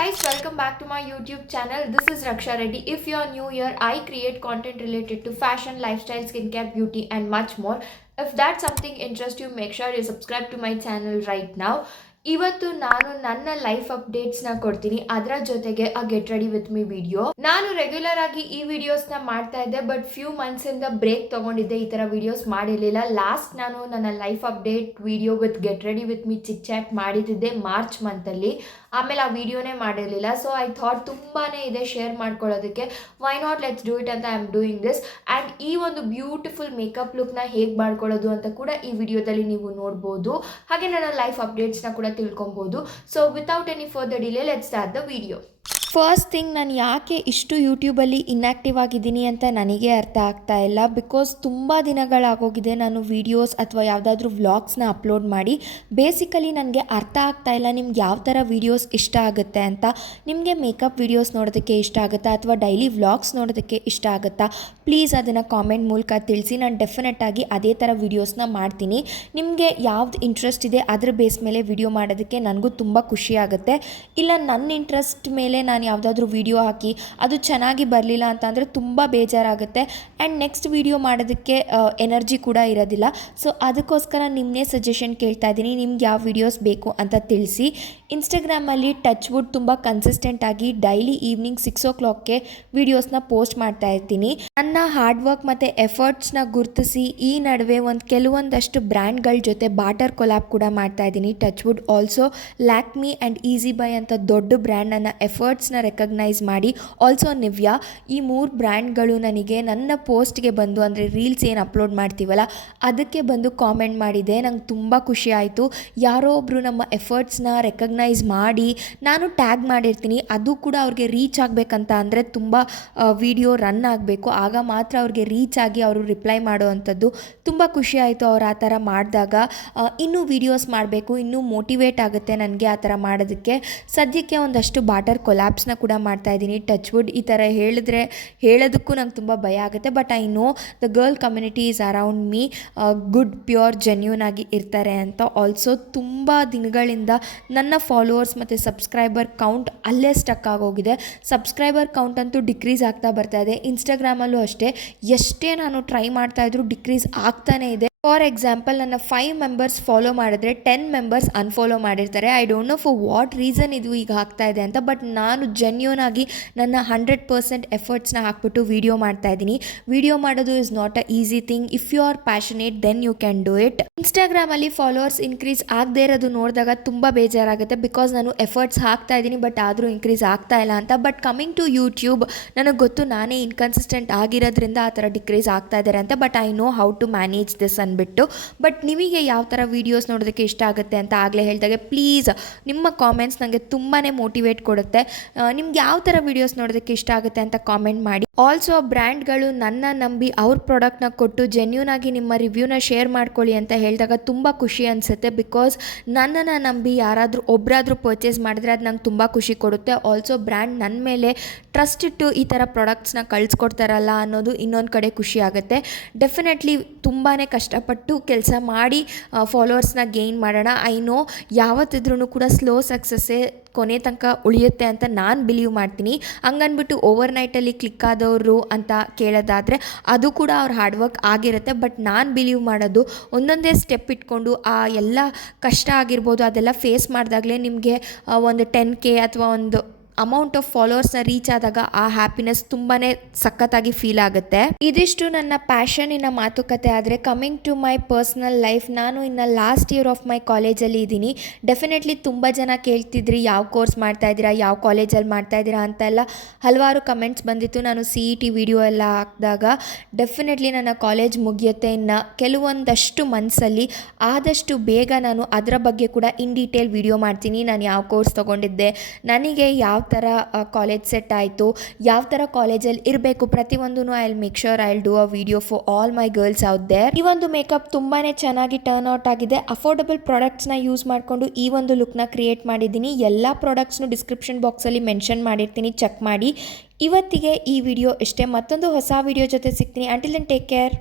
guys, welcome back to my YouTube channel. This is Raksha Reddy. If you are new here, I create content related to fashion, lifestyle, skincare, beauty and much more. If that's something interests you, make sure you subscribe to my channel right now. ಇವತ್ತು ನಾನು ನನ್ನ life ಅಪ್ಡೇಟ್ಸ್ನ ಕೊಡ್ತೀನಿ. ಅದರ ಜೊತೆಗೆ get ready with me video. ನಾನು regular ಆಗಿ ಈ ವಿಡಿಯೋಸ್ನ ಮಾಡ್ತಾ ಇದ್ದೆ, ಬಟ್ ಫ್ಯೂ ಮಂತ್ಸಿಂದ ಬ್ರೇಕ್ ತಗೊಂಡಿದ್ದೆ, ಈ ಥರ ವಿಡಿಯೋಸ್ ಮಾಡಿರಲಿಲ್ಲ. ಲಾಸ್ಟ್ ನಾನು ನನ್ನ life update video with get ready with me chit chat ಮಾಡಿದ್ದೆ ಮಾರ್ಚ್ ಮಂತಲ್ಲಿ. ಆಮೇಲೆ ಆ ವಿಡಿಯೋನೇ ಮಾಡಿರಲಿಲ್ಲ. ಸೊ ಐ ಥಾಟ್ ತುಂಬಾ ಇದೆ ಶೇರ್ ಮಾಡ್ಕೊಳ್ಳೋದಕ್ಕೆ, why not let's do it ಅಂತ I am doing this. And ಈ ಒಂದು ಬ್ಯೂಟಿಫುಲ್ ಮೇಕಪ್ ಲುಕ್ನ ಹೇಗೆ ಮಾಡ್ಕೊಳ್ಳೋದು ಅಂತ ಕೂಡ ಈ ವಿಡಿಯೋದಲ್ಲಿ ನೀವು ನೋಡ್ಬೋದು. ಹಾಗೆ ನನ್ನ ಲೈಫ್ ಅಪ್ಡೇಟ್ಸ್ನ ಕೂಡ ತಿಳ್ಕೊಬೋದು. So without any further delay, let's start the video. First thing, ನಾನು ಯಾಕೆ ಇಷ್ಟು ಯೂಟ್ಯೂಬಲ್ಲಿ ಇನ್ಯಾಕ್ಟಿವ್ ಆಗಿದ್ದೀನಿ ಅಂತ ನನಗೆ ಅರ್ಥ ಆಗ್ತಾ ಇಲ್ಲ. ಬಿಕಾಸ್ ತುಂಬ ದಿನಗಳಾಗೋಗಿದೆ ನಾನು ವೀಡಿಯೋಸ್ ಅಥವಾ ಯಾವುದಾದ್ರೂ ವ್ಲಾಗ್ಸ್ನ ಅಪ್ಲೋಡ್ ಮಾಡಿ. ಬೇಸಿಕಲಿ ನನಗೆ ಅರ್ಥ ಆಗ್ತಾ ಇಲ್ಲ ನಿಮ್ಗೆ ಯಾವ ಥರ ವೀಡಿಯೋಸ್ ಇಷ್ಟ ಆಗುತ್ತೆ ಅಂತ. ನಿಮಗೆ ಮೇಕಪ್ ವೀಡಿಯೋಸ್ ನೋಡೋದಕ್ಕೆ ಇಷ್ಟ ಆಗುತ್ತಾ ಅಥವಾ ಡೈಲಿ ವ್ಲಾಗ್ಸ್ ನೋಡೋದಕ್ಕೆ ಇಷ್ಟ ಆಗುತ್ತಾ? ಪ್ಲೀಸ್ ಅದನ್ನು ಕಾಮೆಂಟ್ ಮೂಲಕ ತಿಳಿಸಿ. ನಾನು ಡೆಫಿನೆಟ್ಟಾಗಿ ಅದೇ ಥರ ವೀಡಿಯೋಸ್ನ ಮಾಡ್ತೀನಿ. ನಿಮಗೆ ಯಾವ್ದು ಇಂಟ್ರೆಸ್ಟ್ ಇದೆ ಅದ್ರ ಬೇಸ್ ಮೇಲೆ ವಿಡಿಯೋ ಮಾಡೋದಕ್ಕೆ ನನಗೂ ತುಂಬ ಖುಷಿ ಆಗುತ್ತೆ. ಇಲ್ಲ ನನ್ನ ಇಂಟ್ರೆಸ್ಟ್ ಮೇಲೆ ನಾನು ಯಾವುದಾದ್ರೂ ವಿಡಿಯೋ ಹಾಕಿ ಅದು ಚೆನ್ನಾಗಿ ಬರಲಿಲ್ಲ ಅಂತಂದರೆ ತುಂಬ ಬೇಜಾರಾಗುತ್ತೆ. ಆ್ಯಂಡ್ ನೆಕ್ಸ್ಟ್ ವಿಡಿಯೋ ಮಾಡೋದಕ್ಕೆ ಎನರ್ಜಿ ಕೂಡ ಇರೋದಿಲ್ಲ. ಸೊ ಅದಕ್ಕೋಸ್ಕರ ನಿಮ್ಮನ್ನೇ ಸಜೆಷನ್ ಕೇಳ್ತಾ ಇದ್ದೀನಿ, ನಿಮ್ಗೆ ಯಾವ ವಿಡಿಯೋಸ್ ಬೇಕು ಅಂತ ತಿಳಿಸಿ. ಇನ್ಸ್ಟಾಗ್ರಾಮಲ್ಲಿ ಟಚ್ ವುಡ್ ತುಂಬ ಕನ್ಸಿಸ್ಟೆಂಟಾಗಿ ಡೈಲಿ ಈವ್ನಿಂಗ್ 6 o'clockಗೆ ವೀಡಿಯೋಸ್ನ ಪೋಸ್ಟ್ ಮಾಡ್ತಾ ಇರ್ತೀನಿ. ನನ್ನ ಹಾರ್ಡ್ ವರ್ಕ್ ಮತ್ತು ಎಫರ್ಟ್ಸ್ನ ಗುರುತಿಸಿ ಈ ನಡುವೆ ಕೆಲವೊಂದಷ್ಟು ಬ್ರ್ಯಾಂಡ್ಗಳ ಜೊತೆ ಬಾಟರ್ ಕೊಲ್ಯಾಬ್ ಕೂಡ ಮಾಡ್ತಾ ಇದ್ದೀನಿ. Touch would also Lakme and easy by ಅಂತ ದೊಡ್ಡ ಬ್ರ್ಯಾಂಡ್ ನನ್ನ ಎಫರ್ಟ್ಸ್ನ ರೆಕಗ್ನೈಸ್ ಮಾಡಿ, ಆಲ್ಸೋ ನಿವ್ಯಾ, ಈ 3 ಬ್ರ್ಯಾಂಡ್ಗಳು ನನಗೆ ನನ್ನ ಪೋಸ್ಟ್ಗೆ ಬಂದು, ಅಂದರೆ ರೀಲ್ಸ್ ಏನು ಅಪ್ಲೋಡ್ ಮಾಡ್ತೀವಲ್ಲ ಅದಕ್ಕೆ ಬಂದು ಕಾಮೆಂಟ್ ಮಾಡಿದೆ. ನಂಗೆ ತುಂಬ ಖುಷಿ ಆಯಿತು. ಯಾರೋ ಒಬ್ಬರು ನಮ್ಮ ಎಫರ್ಟ್ಸ್ನ ರೆಕಗ್ನೈಸ್ ಮಾಡಿ ನಾನು ಟ್ಯಾಗ್ ಮಾಡಿರ್ತೀನಿ, ಅದು ಕೂಡ ಅವ್ರಿಗೆ ರೀಚ್ ಆಗಬೇಕಂತ ಅಂದರೆ ತುಂಬ ವಿಡಿಯೋ ರನ್ ಆಗಬೇಕು, ಆಗ ಮಾತ್ರ ಅವ್ರಿಗೆ ರೀಚ್ ಆಗಿ ಅವರು ರಿಪ್ಲೈ ಮಾಡೋ ಅಂಥದ್ದು. ತುಂಬ ಖುಷಿ ಆಯಿತು ಅವ್ರು ಆ ಥರ ಮಾಡಿದಾಗ. ಇನ್ನೂ ವೀಡಿಯೋಸ್ ಮಾಡಬೇಕು, ಇನ್ನೂ ಮೋಟಿವೇಟ್ ಆಗುತ್ತೆ ನನಗೆ ಆ ಥರ ಮಾಡೋದಕ್ಕೆ. ಸದ್ಯಕ್ಕೆ ಒಂದಷ್ಟು ಬಾಟರ್ ಕೊಲ್ಯಾಬ್ಸ್ನ ಕೂಡ ಮಾಡ್ತಾ ಇದ್ದೀನಿ. ಟಚ್ ವುಡ್ ಈ ಥರ ಹೇಳೋದಕ್ಕೂ ನಂಗೆ ತುಂಬ ಭಯ ಆಗುತ್ತೆ. But I know the girl community is around me good, pure, genuine ಆಗಿ ಇರ್ತಾರೆ ಅಂತ. ಆಲ್ಸೋ ತುಂಬ ದಿನಗಳಿಂದ ನನ್ನ ಫಾಲೋವರ್ಸ್ ಮತ್ತು ಸಬ್ಸ್ಕ್ರೈಬರ್ ಕೌಂಟ್ ಅಲ್ಲೇ ಸ್ಟಕ್ ಆಗೋಗಿದೆ. ಸಬ್ಸ್ಕ್ರೈಬರ್ ಕೌಂಟ್ ಅಂತೂ ಡಿಕ್ರೀಸ್ ಆಗ್ತಾ ಬರ್ತಾ ಇದೆ. ಇನ್ಸ್ಟಾಗ್ರಾಮಲ್ಲೂ ಅಷ್ಟೇ, ಎಷ್ಟೇ ನಾನು ಟ್ರೈ ಮಾಡ್ತಾ ಇದ್ರೂ ಡಿಕ್ರೀಸ್ ಆಗ್ತಾನೇ ಇದೆ. ಫಾರ್ ಎಕ್ಸಾಂಪಲ್, ನನ್ನ 5 ಮೆಂಬರ್ಸ್ ಫಾಲೋ ಮಾಡಿದ್ರೆ 10 ಮೆಂಬರ್ಸ್ ಅನ್ಫಾಲೋ ಮಾಡಿರ್ತಾರೆ. I don't know for what reason ಇದು ಈಗ ಆಗ್ತಾ ಇದೆ ಅಂತ. ಬಟ್ ನಾನು ಜೆನ್ಯೂನ್ ಆಗಿ ನನ್ನ 100% ಎಫರ್ಟ್ಸ್ನ ಹಾಕ್ಬಿಟ್ಟು ವೀಡಿಯೋ ಮಾಡ್ತಾ ಇದ್ದೀನಿ. ವೀಡಿಯೋ ಮಾಡೋದು is not a easy thing. If you are passionate then you can do it. ಇನ್ಸ್ಟಾಗ್ರಾಮಲ್ಲಿ ಫಾಲೋವರ್ಸ್ ಇನ್ಕ್ರೀಸ್ ಆಗದೇ ಇರೋದು ನೋಡಿದಾಗ ತುಂಬ ಬೇಜಾರಾಗುತ್ತೆ. ಬಿಕಾಸ್ ನಾನು ಎಫರ್ಟ್ಸ್ ಹಾಕ್ತಾ ಇದ್ದೀನಿ ಬಟ್ ಆದರೂ ಇನ್ಕ್ರೀಸ್ ಆಗ್ತಾ ಇಲ್ಲ ಅಂತ. ಬಟ್ ಕಮಿಂಗ್ ಟು ಯೂಟ್ಯೂಬ್, ನನಗೆ ಗೊತ್ತು ನಾನೇ ಇನ್ಕನ್ಸಿಸ್ಟೆಂಟ್ ಆಗಿರೋದ್ರಿಂದ ಆ ಥರ ಡಿಕ್ರೀಸ್ ಆಗ್ತಾ ಇದ್ದಾರೆ ಅಂತ. But I know how to manage this ಅಂದ್ಬಿಟ್ಟು. ಬಟ್ ನಿಮಗೆ ಯಾವ ಥರ ವೀಡಿಯೋಸ್ ನೋಡೋದಕ್ಕೆ ಇಷ್ಟ ಆಗುತ್ತೆ ಅಂತ ಆಗಲೇ ಹೇಳಿದಾಗೆ ಪ್ಲೀಸ್ ನಿಮ್ಮ ಕಾಮೆಂಟ್ಸ್ ನನಗೆ ತುಂಬಾ ಮೋಟಿವೇಟ್ ಕೊಡುತ್ತೆ. ನಿಮ್ಗೆ ಯಾವ ಥರ ವೀಡಿಯೋಸ್ ನೋಡೋದಕ್ಕೆ ಇಷ್ಟ ಆಗುತ್ತೆ ಅಂತ ಕಾಮೆಂಟ್ ಮಾಡಿ. ಆಲ್ಸೋ ಬ್ರ್ಯಾಂಡ್ಗಳು ನನ್ನ ನಂಬಿ ಅವ್ರ ಪ್ರಾಡಕ್ಟ್ನ ಕೊಟ್ಟು ಜೆನ್ಯೂನ್ ಆಗಿ ನಿಮ್ಮ ರಿವ್ಯೂನ ಶೇರ್ ಮಾಡ್ಕೊಳ್ಳಿ ಅಂತ ಹೇಳಿದಾಗ ತುಂಬ ಖುಷಿ ಅನಿಸುತ್ತೆ. ಬಿಕಾಸ್ ನನ್ನನ್ನು ನಂಬಿ ಯಾರಾದರೂ ಒಬ್ಬರಾದರೂ ಪರ್ಚೇಸ್ ಮಾಡಿದ್ರೆ ಅದು ನಂಗೆ ತುಂಬ ಖುಷಿ ಕೊಡುತ್ತೆ. ಆಲ್ಸೋ ಬ್ರ್ಯಾಂಡ್ ನನ್ನ ಮೇಲೆ ಟ್ರಸ್ಟ್ ಇಟ್ಟು ಈ ಥರ ಪ್ರಾಡಕ್ಟ್ಸ್ನ ಕಳಿಸ್ಕೊಡ್ತಾರಲ್ಲ ಅನ್ನೋದು ಇನ್ನೊಂದು ಕಡೆ ಖುಷಿ ಆಗುತ್ತೆ. ಡೆಫಿನೆಟ್ಲಿ ತುಂಬಾ ಕಷ್ಟಪಟ್ಟು ಕೆಲಸ ಮಾಡಿ ಫಾಲೋವರ್ಸ್ನ ಗೇನ್ ಮಾಡೋಣ. ಐ ನೋ ಯಾವತ್ತಿದ್ರೂ ಕೂಡ ಸ್ಲೋ ಸಕ್ಸಸ್ಸೇ ಕೊನೆ ತನಕ ಉಳಿಯುತ್ತೆ ಅಂತ ನಾನು ಬಿಲೀವ್ ಮಾಡ್ತೀನಿ. ಹಂಗನ್ಬಿಟ್ಟು ಓವರ್ನೈಟಲ್ಲಿ ಕ್ಲಿಕ್ ಆದವರು ಅಂತ ಕೇಳೋದಾದರೆ ಅದು ಕೂಡ ಅವ್ರ ಹಾರ್ಡ್ ವರ್ಕ್ ಆಗಿರುತ್ತೆ. ಬಟ್ ನಾನು ಬಿಲೀವ್ ಮಾಡೋದು ಒಂದೊಂದೇ ಸ್ಟೆಪ್ ಇಟ್ಕೊಂಡು ಆ ಎಲ್ಲ ಕಷ್ಟ ಆಗಿರ್ಬೋದು ಅದೆಲ್ಲ ಫೇಸ್ ಮಾಡಿದಾಗಲೇ ನಿಮಗೆ ಒಂದು 10K ಅಥವಾ ಒಂದು ಅಮೌಂಟ್ ಆಫ್ ಫಾಲೋವರ್ಸ್ನ ರೀಚ್ ಆದಾಗ ಆ ಹ್ಯಾಪಿನೆಸ್ ತುಂಬಾ ಸಖತ್ತಾಗಿ ಫೀಲ್ ಆಗುತ್ತೆ. ಇದಿಷ್ಟು ನನ್ನ ಪ್ಯಾಷನಿನ ಮಾತುಕತೆ. ಆದರೆ coming to my personal life, ನಾನು ಇನ್ನು ಲಾಸ್ಟ್ ಇಯರ್ ಆಫ್ ಮೈ ಕಾಲೇಜಲ್ಲಿ ಇದ್ದೀನಿ. ಡೆಫಿನೆಟ್ಲಿ ತುಂಬ ಜನ ಕೇಳ್ತಿದ್ರಿ ಯಾವ ಕೋರ್ಸ್ ಮಾಡ್ತಾಯಿದ್ದೀರಾ, ಯಾವ ಕಾಲೇಜಲ್ಲಿ ಮಾಡ್ತಾಯಿದ್ದೀರಾ ಅಂತೆಲ್ಲ ಹಲವಾರು ಕಮೆಂಟ್ಸ್ ಬಂದಿತ್ತು. ನಾನು CET ವಿಡಿಯೋ ಎಲ್ಲ ಹಾಕಿದಾಗ ಡೆಫಿನೆಟ್ಲಿ ನನ್ನ ಕಾಲೇಜ್ ಮುಗಿಯುತ್ತೆ ಇನ್ನು ಕೆಲವೊಂದಷ್ಟು ಮಂತ್ಸಲ್ಲಿ. ಆದಷ್ಟು ಬೇಗ ನಾನು ಅದರ ಬಗ್ಗೆ ಕೂಡ ಇನ್ ಡೀಟೇಲ್ ವಿಡಿಯೋ ಮಾಡ್ತೀನಿ. ನಾನು ಯಾವ ಕೋರ್ಸ್ ತೊಗೊಂಡಿದ್ದೆ, ನನಗೆ ಯಾವ ಥರ ಕಾಲೇಜ್ ಸೆಟ್ ಆಯಿತು, ಯಾವ ಥರ ಕಾಲೇಜಲ್ಲಿ ಇರಬೇಕು, ಪ್ರತಿಯೊಂದೂ I will make sure I will do a video for all my girls out there. ಈ ಒಂದು ಮೇಕಪ್ ತುಂಬಾ ಚೆನ್ನಾಗಿ ಟರ್ನ್ ಔಟ್ ಆಗಿದೆ. ಅಫೋರ್ಡಬಲ್ ಪ್ರಾಡಕ್ಟ್ಸ್ನ ಯೂಸ್ ಮಾಡಿಕೊಂಡು ಈ ಒಂದು ಲುಕ್ನ ಕ್ರಿಯೇಟ್ ಮಾಡಿದ್ದೀನಿ. ಎಲ್ಲ ಪ್ರಾಡಕ್ಟ್ಸ್ನು ಡಿಸ್ಕ್ರಿಪ್ಷನ್ ಬಾಕ್ಸಲ್ಲಿ ಮೆನ್ಷನ್ ಮಾಡಿರ್ತೀನಿ, ಚೆಕ್ ಮಾಡಿ. ಇವತ್ತಿಗೆ ಈ ವಿಡಿಯೋ ಇಷ್ಟೇ. ಮತ್ತೊಂದು ಹೊಸ ವಿಡಿಯೋ ಜೊತೆ ಸಿಗ್ತೀನಿ. Until then take care.